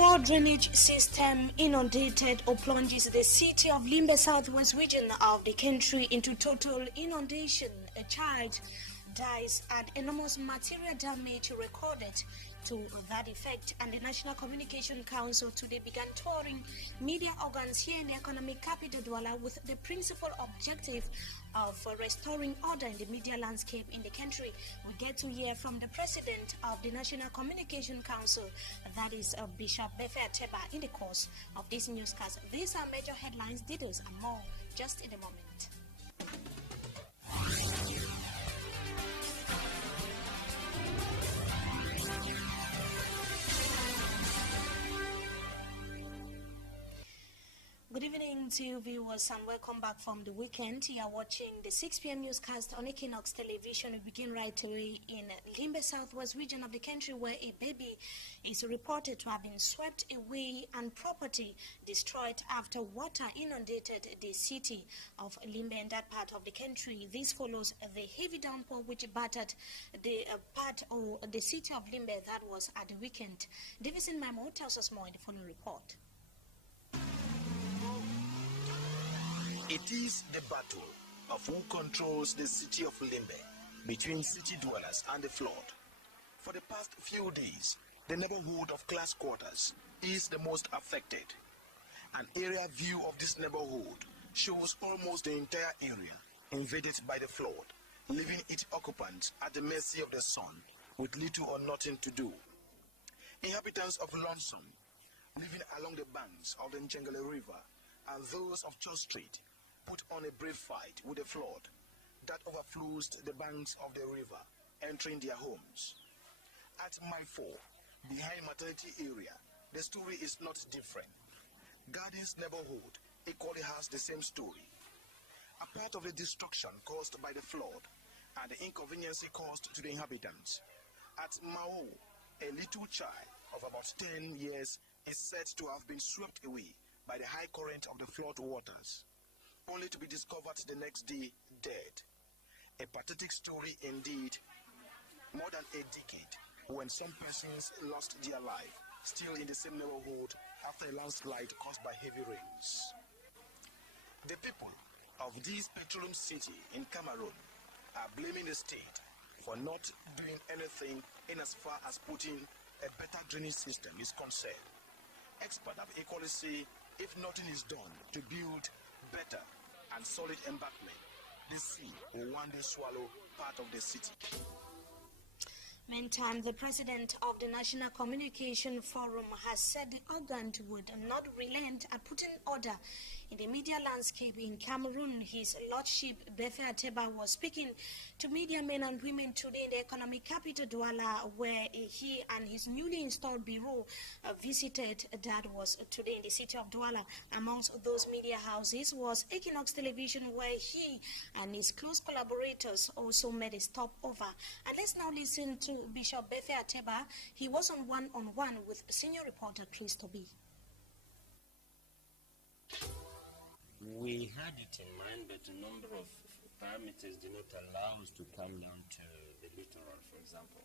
Poor drainage system inundated or plunges the city of Limbe southwest region of the country into total inundation. A child dies and enormous material damage recorded to that effect. And the National Communication Council today began touring media organs here in the economic capital Douala with the principal objective of restoring order in the media landscape in the country. We get to hear from the president of the National Communication Council, that is Bishop Befe Ateba, in the course of this newscast. These are major headlines, details and more just in a moment. Good evening to you viewers and welcome back from the weekend. You are watching the 6 p.m. newscast on Equinox Television. We begin right away in Limbe southwest region of the country where a baby is reported to have been swept away and property destroyed after water inundated the city of Limbe in that part of the country. This follows the heavy downpour which battered the part of the city of Limbe that was at the weekend. Davison Mamo tells us more in the following report. It is the battle of who controls the city of Limbe between city dwellers and the flood. For the past few days, the neighborhood of class quarters is the most affected. An aerial view of this neighborhood shows almost the entire area invaded by the flood, leaving its occupants at the mercy of the sun with little or nothing to do. Inhabitants of Lonesome, living along the banks of the Nchengele River, and those of Church Street put on a brave fight with the flood that overflows the banks of the river, entering their homes. At MEFO, behind maternity area, the story is not different. Gardens neighborhood equally has the same story. A part of the destruction caused by the flood and the inconvenience caused to the inhabitants. At Mao, a little child of about 10 years is said to have been swept away by the high current of the flood waters, only to be discovered the next day dead. A pathetic story indeed. More than a decade when some persons lost their life, still in the same neighborhood after a landslide caused by heavy rains. The people of this petroleum city in Cameroon are blaming the state for not doing anything in as far as putting a better drainage system is concerned. Experts have equally said if nothing is done to build better and solid embankment, the sea will one day swallow part of the city. Meantime, the president of the National Communication Forum has said the organ would not relent at putting order in the media landscape in Cameroon. His Lordship Befe Ateba was speaking to media men and women today in the economic capital Douala, where he and his newly installed bureau visited. That was today in the city of Douala. Amongst those media houses was Equinox Television, where he and his close collaborators also made a stopover. And let's now listen to Bishop Befe Ateba. He was on one-on-one with senior reporter Chris Toby. We had it in mind, but a number of parameters did not allow us to come down to the littoral, for example.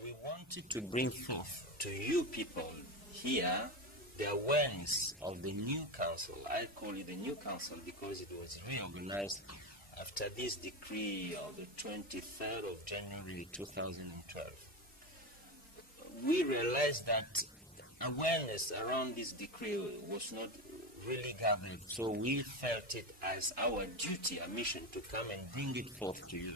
We wanted to bring forth to you people here the awareness of the new council. I call it the new council because it was reorganized after this decree of the 23rd of January 2012. We realized that awareness around this decree was not really gathered, so we felt it as our duty, our mission, to come and bring it forth to you.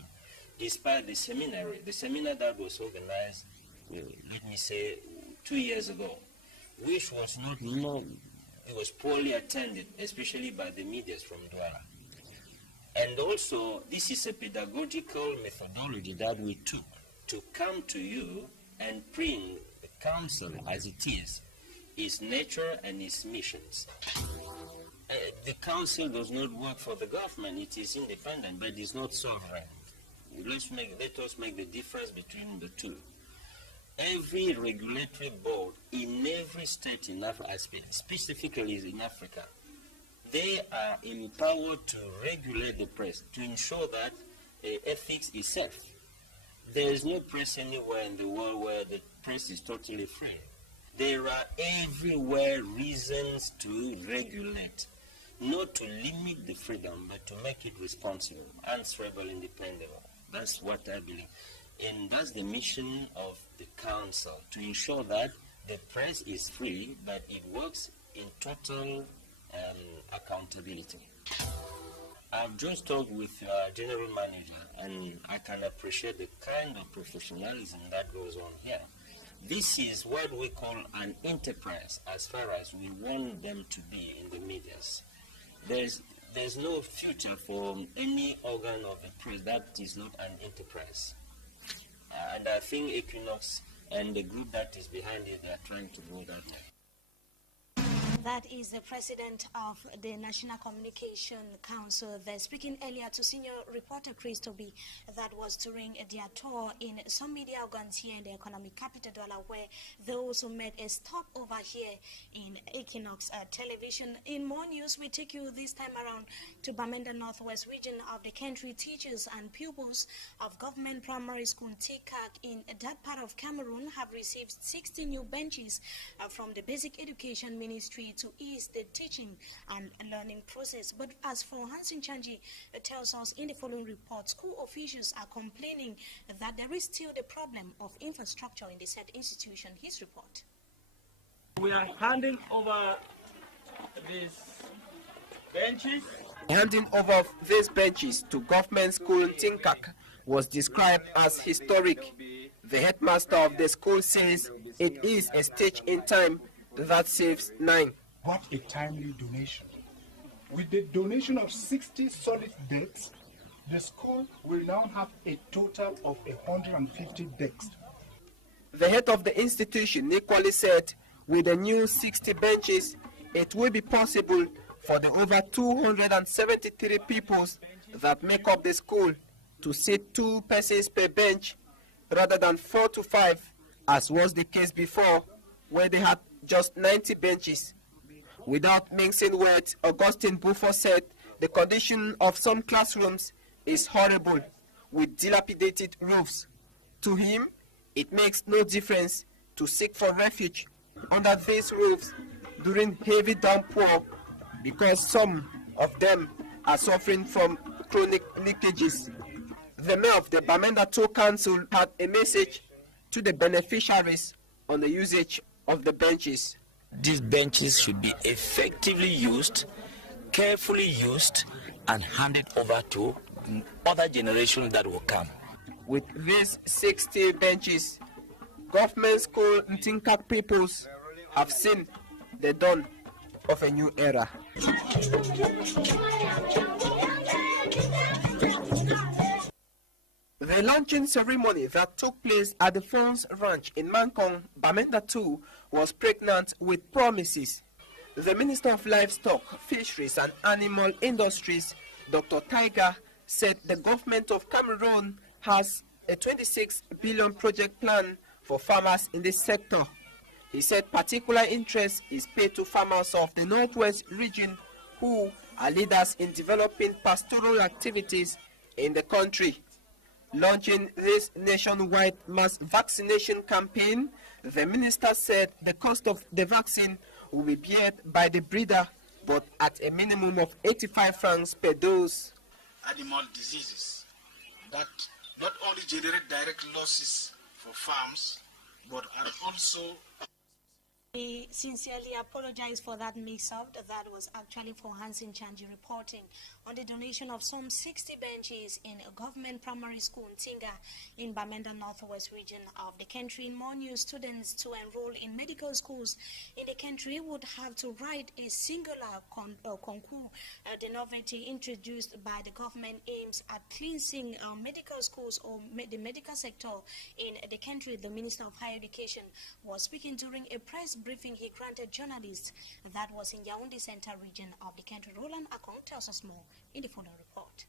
Despite the seminar that was organized, let me say, 2 years ago, which was not known, it was poorly attended, especially by the media from Douala. And also, this is a pedagogical methodology that we took to come to you and bring the council as it is, its nature and its missions. The council does not work for the government. It is independent, but it is not sovereign. Let us make the difference between the two. Every regulatory board in every state in Africa, specifically in Africa, they are empowered to regulate the press, to ensure that ethics is safe. There is no press anywhere in the world where the press is totally free. There are everywhere reasons to regulate, not to limit the freedom, but to make it responsible, answerable, independent. That's what I believe. And that's the mission of the council, to ensure that the press is free, but it works in total accountability. I've just talked with General Manager, and I can appreciate the kind of professionalism that goes on here. This is what we call an enterprise, as far as we want them to be in the medias. There's no future for any organ of the press that is not an enterprise. And I think Equinox and the group that is behind it, they are trying to go that way. That is the president of the National Communication Council. They're speaking earlier to senior reporter Chris Toby. That was during their tour in some media organs here in the economic capital, Douala, where they also made a stop over here in Equinox television. In more news, we take you this time around to Bamenda Northwest region of the country. Teachers and pupils of government primary school Tikak in that part of Cameroon have received 60 new benches from the Basic Education Ministry to ease the teaching and learning process. But as for Hansen Chanji tells us in the following report, school officials are complaining that there is still the problem of infrastructure in the said institution. His report. We are handing over these benches. Handing over of these benches to government school Tinkak was described as historic. The headmaster of the school says it is a stage in time that saves 9. What a timely donation. With the donation of 60 solid decks, the school will now have a total of 150 decks. The head of the institution equally said with the new 60 benches, it will be possible for the over 273 pupils that make up the school to sit 2 persons per bench rather than 4 to 5, as was the case before, where they had just 90 benches. Without mincing words, Augustine Bufo said the condition of some classrooms is horrible, with dilapidated roofs. To him, it makes no difference to seek for refuge under these roofs during heavy downpour, because some of them are suffering from chronic leakages. The mayor of the Bamenda 2 Council had a message to the beneficiaries on the usage of the benches. These benches should be effectively used, carefully used, and handed over to other generations that will come. With these 60 benches, government school Tinkak peoples have seen the dawn of a new era. The launching ceremony that took place at the Fons Ranch in Mankong, Bamenda 2, was pregnant with promises. The Minister of Livestock, Fisheries and Animal Industries, Dr. Tiger, said the government of Cameroon has a 26 billion project plan for farmers in this sector. He said particular interest is paid to farmers of the Northwest region who are leaders in developing pastoral activities in the country. Launching this nationwide mass vaccination campaign, the minister said the cost of the vaccine will be borne by the breeder, but at a minimum of 85 francs per dose. Animal diseases that not only generate direct losses for farms, but are also... We sincerely apologize for that mix-up. That was actually for Hansen Chanji reporting on the donation of some 60 benches in a government primary school in Tinga in Bamenda Northwest region of the country. In more news, students to enroll in medical schools in the country would have to write a singular concours. The novelty introduced by the government aims at cleansing medical schools or the medical sector in the country. The Minister of Higher Education was speaking during a press briefing he granted journalists. That was in Yaoundé Central region of the country. Roland Akong tells us more in the following report.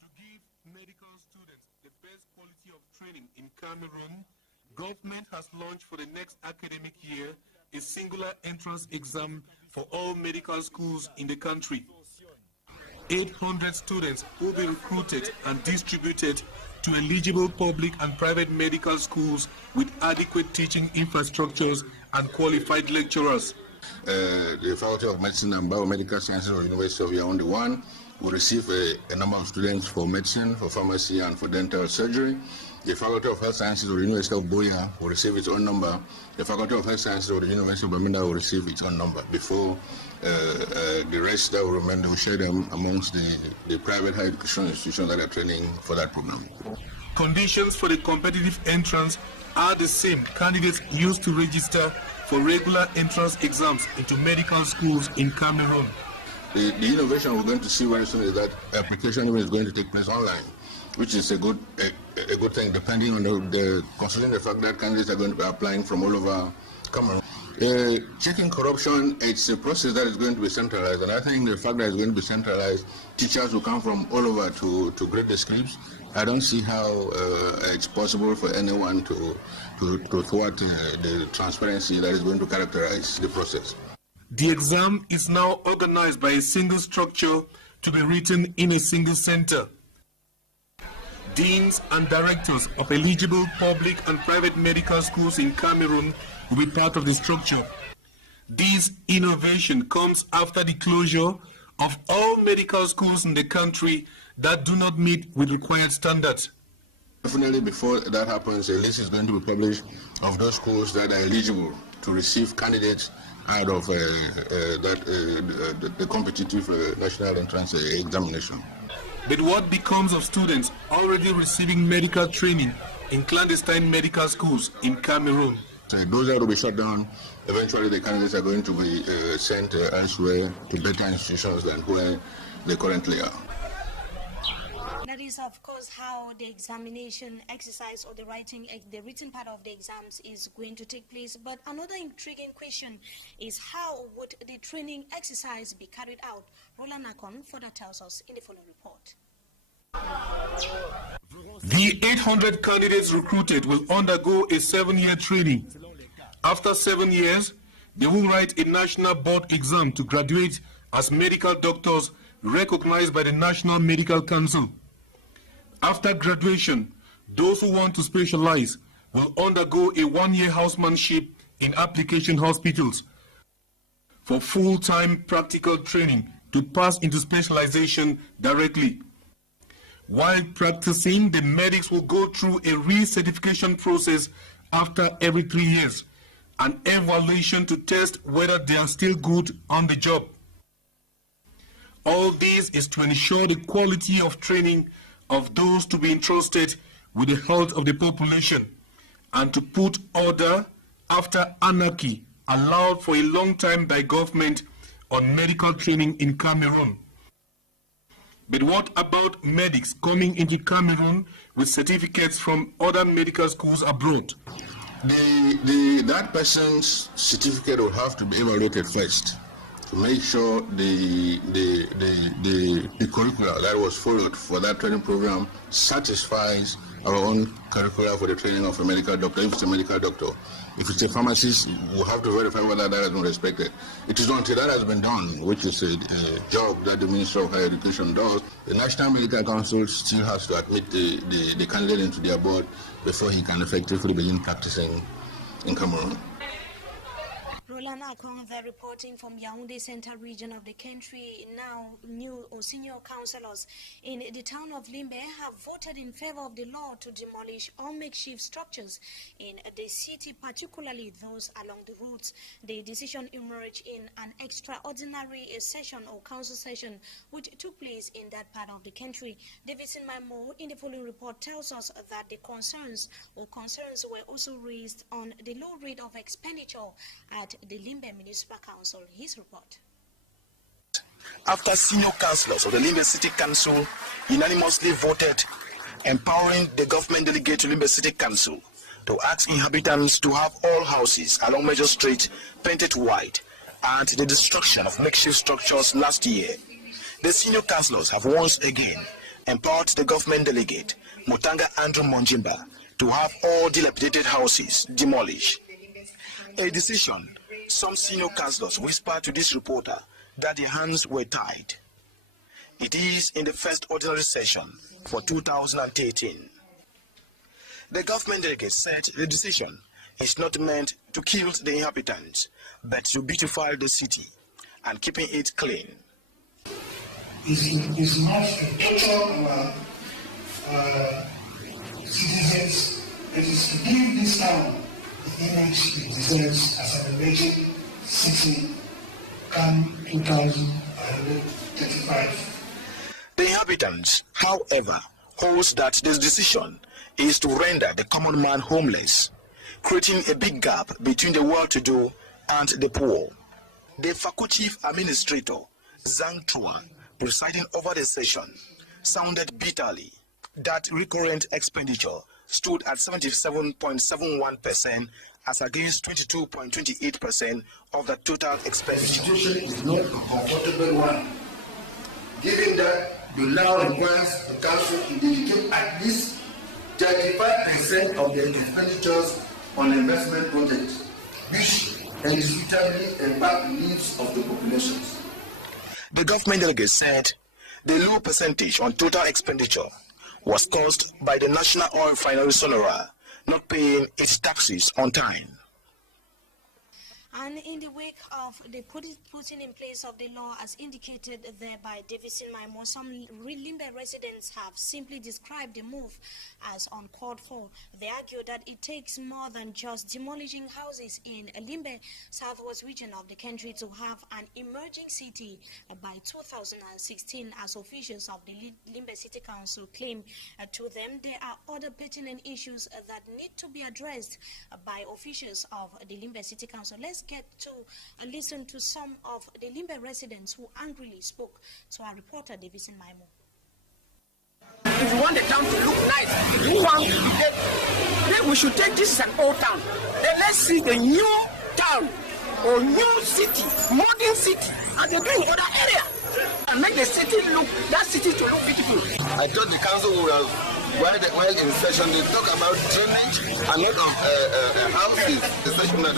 To give medical students the best quality of training in Cameroon, government has launched for the next academic year a singular entrance exam for all medical schools in the country. 800 students will be recruited and distributed to eligible public and private medical schools with adequate teaching infrastructures and qualified lecturers. The Faculty of Medicine and Biomedical Sciences of the University of Yaoundé 1 will receive a number of students for medicine, for pharmacy, and for dental surgery. The Faculty of Health Sciences of the University of Buea will receive its own number. The Faculty of Health Sciences of the University of Bamenda will receive its own number. Before the rest that will remain, they will share them amongst the private higher education institutions that are training for that program. Conditions for the competitive entrance are the same candidates used to register for regular entrance exams into medical schools in Cameroon. The innovation we're going to see very soon is that application is going to take place online, which is a good thing, depending on considering the fact that candidates are going to be applying from all over Cameroon. Checking corruption, it's a process that is going to be centralized, and I think the fact that it's going to be centralized, teachers will come from all over to grade the scripts. I don't see how it's possible for anyone to thwart the transparency that is going to characterize the process. The exam is now organized by a single structure to be written in a single center. Deans and directors of eligible public and private medical schools in Cameroon will be part of the structure. This innovation comes after the closure of all medical schools in the country that do not meet with required standards. Definitely before that happens, a list is going to be published of those schools that are eligible to receive candidates out of the competitive national entrance examination. But what becomes of students already receiving medical training in clandestine medical schools in Cameroon? So those that will be shut down, eventually the candidates are going to be sent elsewhere to better institutions than where they currently are. That is, of course, how the examination exercise or the written part of the exams is going to take place. But another intriguing question is how would the training exercise be carried out? Roland Akon further tells us in the following report. The 800 candidates recruited will undergo a 7-year training. After 7 years, they will write a national board exam to graduate as medical doctors recognized by the National Medical Council. After graduation, those who want to specialize will undergo a 1-year housemanship in application hospitals for full-time practical training to pass into specialization directly. While practicing, the medics will go through a recertification process after every 3 years, an evaluation to test whether they are still good on the job. All this is to ensure the quality of training of those to be entrusted with the health of the population and to put order after anarchy allowed for a long time by government on medical training in Cameroon. But what about medics coming into Cameroon with certificates from other medical schools abroad? That person's certificate will have to be evaluated first to make sure the curricula that was followed for that training program satisfies our own curricula for the training of a medical doctor, if it's a medical doctor. If it's a pharmacist, we'll have to verify whether that has been respected. It is until that has been done, which is a job that the Minister of Higher Education does, the National Medical Council still has to admit the candidate into their board before he can effectively begin practicing in Cameroon. Roland Akon reporting from Yaoundé Central region of the country. Now, new or senior councillors in the town of Limbe have voted in favor of the law to demolish all makeshift structures in the city, particularly those along the roads. The decision emerged in an extraordinary session or council session which took place in that part of the country. Davidson Maimo in the following report tells us that the concerns were also raised on the low rate of expenditure at the Limbe Municipal Council. His report. After senior councillors of the Limbe City Council unanimously voted empowering the government delegate to Limbe City Council to ask inhabitants to have all houses along Major Street painted white, and the destruction of makeshift structures last year, the senior councillors have once again empowered the government delegate, Mutanga Andrew Monjimba, to have all dilapidated houses demolished. A decision some senior councillors whispered to this reporter that their hands were tied. It is in the first ordinary session for 2013. The government delegates said the decision is not meant to kill the inhabitants, but to beautify the city and keeping it clean. It's not a total citizens. It is to give this town the image it deserves as an emerging city come 2035. The inhabitants, however, holds that this decision is to render the common man homeless, creating a big gap between the well-to-do and the poor. The faculty administrator, Zhang Chua, presiding over the session, sounded bitterly that recurrent expenditure stood at 77.71% as against 22.28% of the total expenditure. The situation is not a comfortable one, given that the law requires the council to dedicate at least 35% of their expenditures on investment projects, which inevitably impact the needs of the populations. The government delegate said the low percentage on total expenditure was caused by the National Oil Refinery Sonora not paying its taxes on time. And in the wake of the putting in place of the law as indicated there by Davidson Maimo, some LIMBE residents have simply described the move as uncalled for. They argue that it takes more than just demolishing houses in LIMBE southwest region of the country to have an emerging city by 2016, as officials of the LIMBE City Council claim. To them, there are other pertinent issues that need to be addressed by officials of the LIMBE City Council. Let's get to listen to some of the LIMBE residents who angrily spoke to our reporter Davidson Maimo. If you want the town to look nice, then we should take this as an old town. Then let's see the new town or new city, modern city, and they're doing other area and make the city look, that city to look beautiful. I thought the council would have, while in session, they talk about drainage, a lot of houses, the session that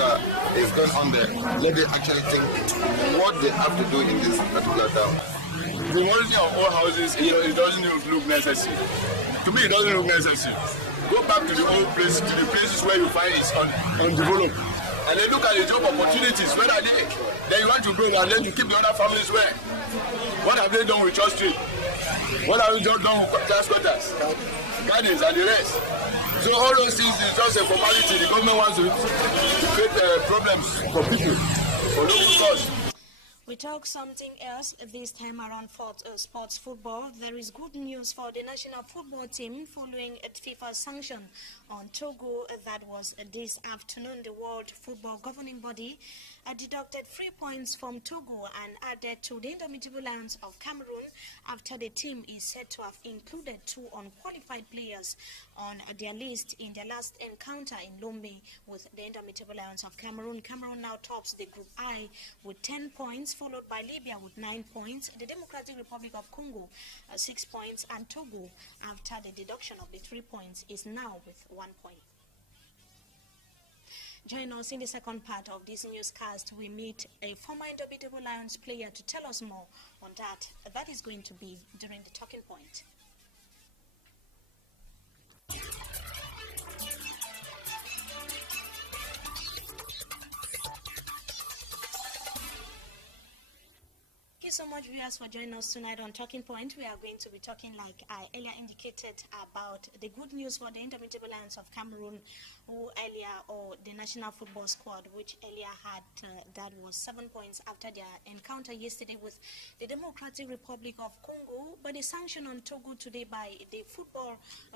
is going on there. Let them actually think what they have to do in this particular town. The demolishing of all houses, it doesn't look necessary. To me, it doesn't look necessary. Go back to the old place, to the places where you find it's undeveloped. And then look at the job opportunities. Where are they? Then you want to grow and then you keep the other families where? What have they done with Church Street? What have they done with class quarters, gardens, and the rest? So all those things is just a formality. The government wants to create problems for people, for local cause. We talk something else this time around for sports football. There is good news for the national football team following a FIFA sanction on Togo that was this afternoon. The World Football Governing Body deducted 3 points from Togo and added to the Indomitable Lions of Cameroon after the team is said to have included 2 unqualified players on their list in their last encounter in LIMBE with the Indomitable Lions of Cameroon. Cameroon now tops the Group I with 10 points, followed by Libya with 9 points, the Democratic Republic of Congo 6 points, and Togo, after the deduction of the 3 points, is now with 1 point. Join us in the second part of this newscast. We meet a former Indomitable Lions player to tell us more on that. That is going to be during the talking point. Thank you so much, viewers, for joining us tonight on Talking Point. We are going to be talking, like I earlier indicated, about the good news for the Indomitable Lions of Cameroon, who earlier, or the national football squad, which earlier had, that was 7 points after their encounter yesterday with the Democratic Republic of Congo. But the sanction on Togo today by the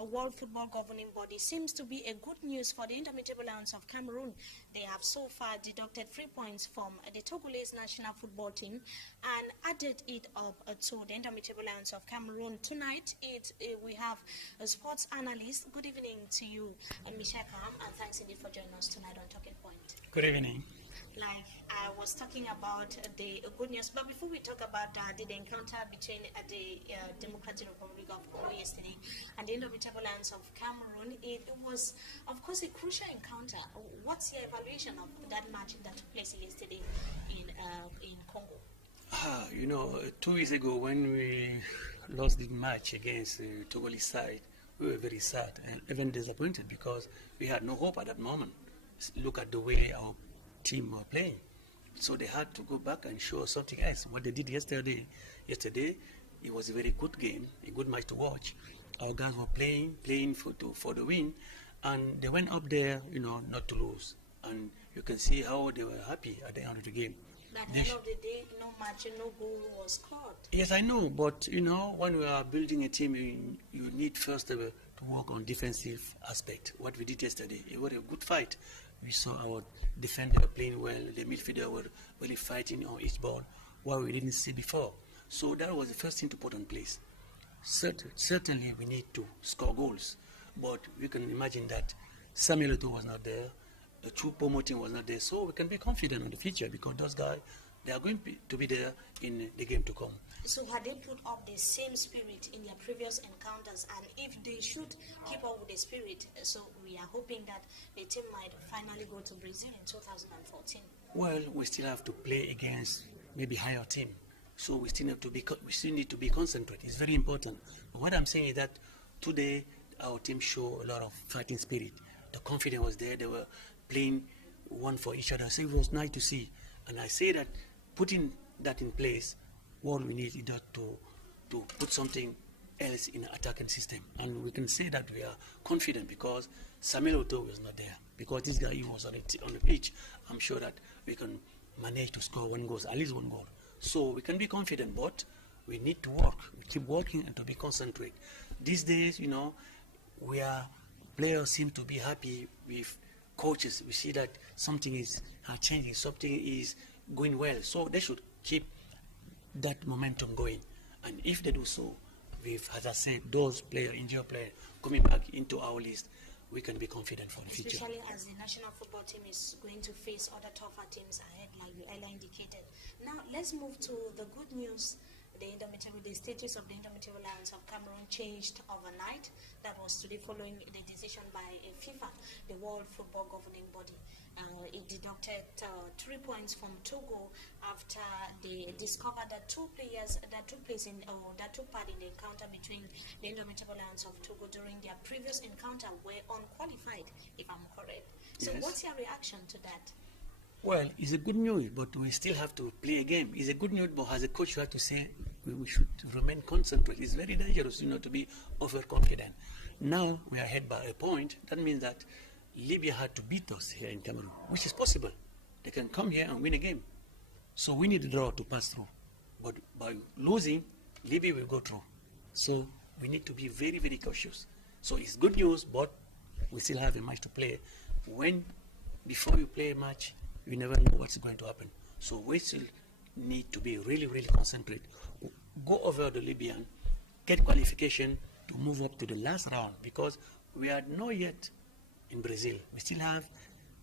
World Football Governing Body seems to be a good news for the Indomitable Lions of Cameroon. They have so far deducted 3 points from the Togolese national football team and added it up to the Indomitable Lions of Cameroon. Tonight, we have a sports analyst. Good evening to you, Michel, and thanks indeed for joining us tonight on Talking Point. Good evening. Like I was talking about the good news, but before we talk about the encounter between the Democratic Republic of Congo yesterday and the Indomitable Lions of Cameroon, it was, of course, a crucial encounter. What's your evaluation of that match that took place yesterday in Congo? 2 weeks ago when we lost the match against the Togolese side, we were very sad and even disappointed because we had no hope at that moment. Look at the way our team were playing. So they had to go back and show us something else. What they did yesterday, it was a very good game, a good match to watch. Our guys were playing for the win, and they went up there, not to lose. And you can see how they were happy at the end of the game. At the end of the day, no match, no goal was scored. Yes, I know, but when we are building a team, you need first to work on defensive aspect. What we did yesterday, it was a good fight. We saw our defender playing well, the midfielder were really fighting on each ball, what we didn't see before. So that was the first thing to put in place. Certainly, we need to score goals, but we can imagine that Samuel Eto'o was not there, the Choupo-Moting was not there, so we can be confident on the future because those guys, they are going to be there in the game to come. So had they put up the same spirit in their previous encounters, and if they should keep up with the spirit, so we are hoping that the team might finally go to Brazil in 2014. Well, we still have to play against maybe higher team, so we still need to be concentrated. It's very important. But what I'm saying is that today our team show a lot of fighting spirit. The confidence was there. They were playing one for each other. So it was nice to see. And I say that putting that in place, what we need is to put something else in the attacking system. And we can say that we are confident because Samuel Eto'o was not there. Because this guy, he was on the pitch. I'm sure that we can manage to score at least one goal. So we can be confident, but we need to work. We keep working and to be concentrate. These days, players seem to be happy with coaches. We see that something is changing, something is going well. So they should keep that momentum going. And if they do so, with, as I said, those players, injured players, coming back into our list, we can be confident for the future. Especially as the national football team is going to face other tougher teams ahead, like you earlier indicated. Now, let's move to the good news. The status of the Indomitable Lions of Cameroon changed overnight. That was today following the decision by FIFA, the World Football Governing Body. It deducted 3 points from Togo after they discovered that two players that took part in the encounter between the Indomitable Lions of Togo during their previous encounter were unqualified, if I'm correct. So yes. What's your reaction to that? Well, it's a good news, but we still have to play a game. It's a good news, but as a coach, you have to say we should remain concentrated. It's very dangerous, to be overconfident. Now we are ahead by a point. That means that Libya had to beat us here in Cameroon, which is possible. They can come here and win a game. So we need a draw to pass through. But by losing, Libya will go through. So we need to be very, very cautious. So it's good news, but we still have a match to play. Before you play a match, you never know what's going to happen. So we still need to be really, really concentrate. Go over the Libyan, get qualification to move up to the last round because we are not yet in Brazil. We still have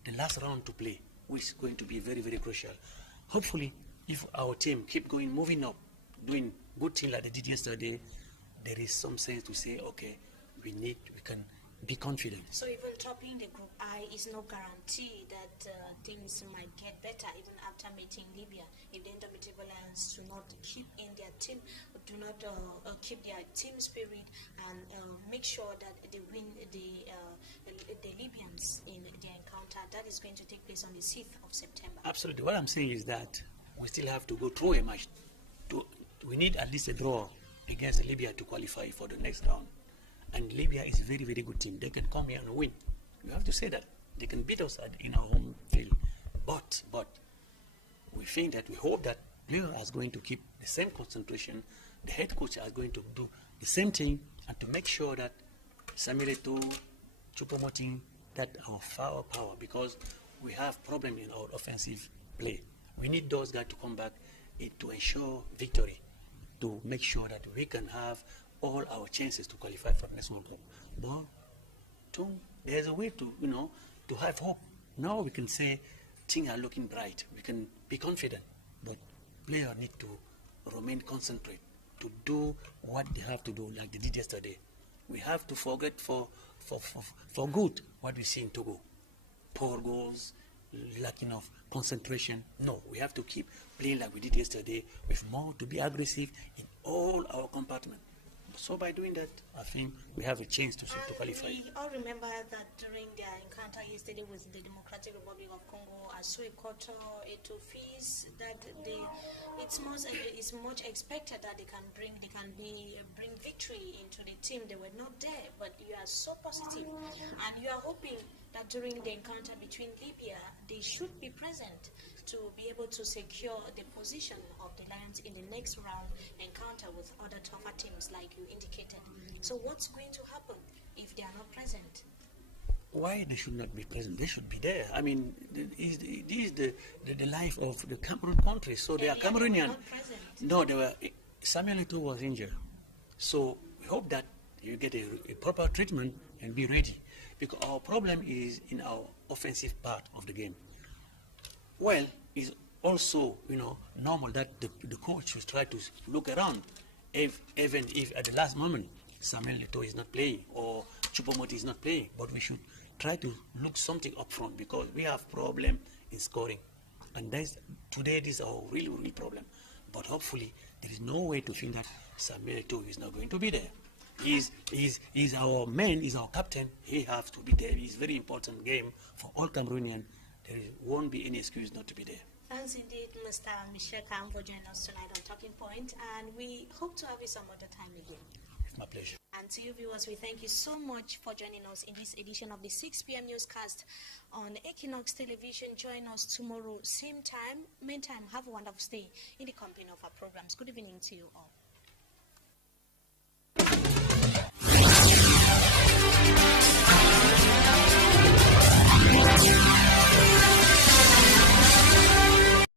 the last round to play, which is going to be very, very crucial. Hopefully, if our team keep going, moving up, doing good things like they did yesterday, there is some sense to say, okay, we can be confident. So even topping the Group I is no guarantee that things might get better even after meeting Libya. If the Indomitable Lions do not keep in their team, do not keep their team spirit and make sure that they win the Libyans in their encounter, that is going to take place on the 6th of September. Absolutely. What I'm saying is that we still have to go through a match. We need at least a draw against Libya to qualify for the next round. And Libya is a very, very good team. They can come here and win. You have to say that. They can beat us in our home field. But we hope that players are going to keep the same concentration. The head coach is going to do the same thing and to make sure that Samuel Eto'o, Choupo-Moting, that our firepower, because we have problem in our offensive play. We need those guys to come back to ensure victory, to make sure that we can have all our chances to qualify for the next World Cup. But there's a way to have hope. Now we can say things are looking bright. We can be confident, but players need to remain concentrated to do what they have to do, like they did yesterday. We have to forget for good what we see in Togo. Poor goals, lacking of concentration. No, we have to keep playing like we did yesterday with more to be aggressive in all our compartments. So by doing that, I think we have a chance to qualify. We all remember that during their encounter yesterday with the Democratic Republic of Congo, Asuekoto, Etofis, that it's much expected that they can bring victory into the team. They were not there, but you are so positive, and you are hoping that during the encounter between Libya, they should be present to be able to secure the position of the Lions in the next round encounter with other tougher teams like you indicated. So what's going to happen if they are not present? Why they should not be present? They should be there. I mean, this is the life of the Cameroon country. So they are Cameroonian. No, Samuel Eto'o was injured. So we hope that you get a proper treatment and be ready. Because our problem is in our offensive part of the game. Well, it's also, normal that the coach should try to look around, even if at the last moment Samuel Eto'o is not playing or Choupo-Moting is not playing. But we should try to look something up front because we have problem in scoring, and today this is our real problem. But hopefully there is no way to think that Samuel Eto'o is not going to be there. He's our man, he's our captain. He has to be there. It's a very important game for all Cameroonians. There won't be any excuse not to be there. Thanks indeed, Mr. Michel, for joining us tonight on Talking Point, and we hope to have you some other time again. It's my pleasure. And to you viewers, we thank you so much for joining us in this edition of the 6 p.m. newscast on Equinox Television. Join us tomorrow, same time. Meantime, have a wonderful stay in the company of our programs. Good evening to you all.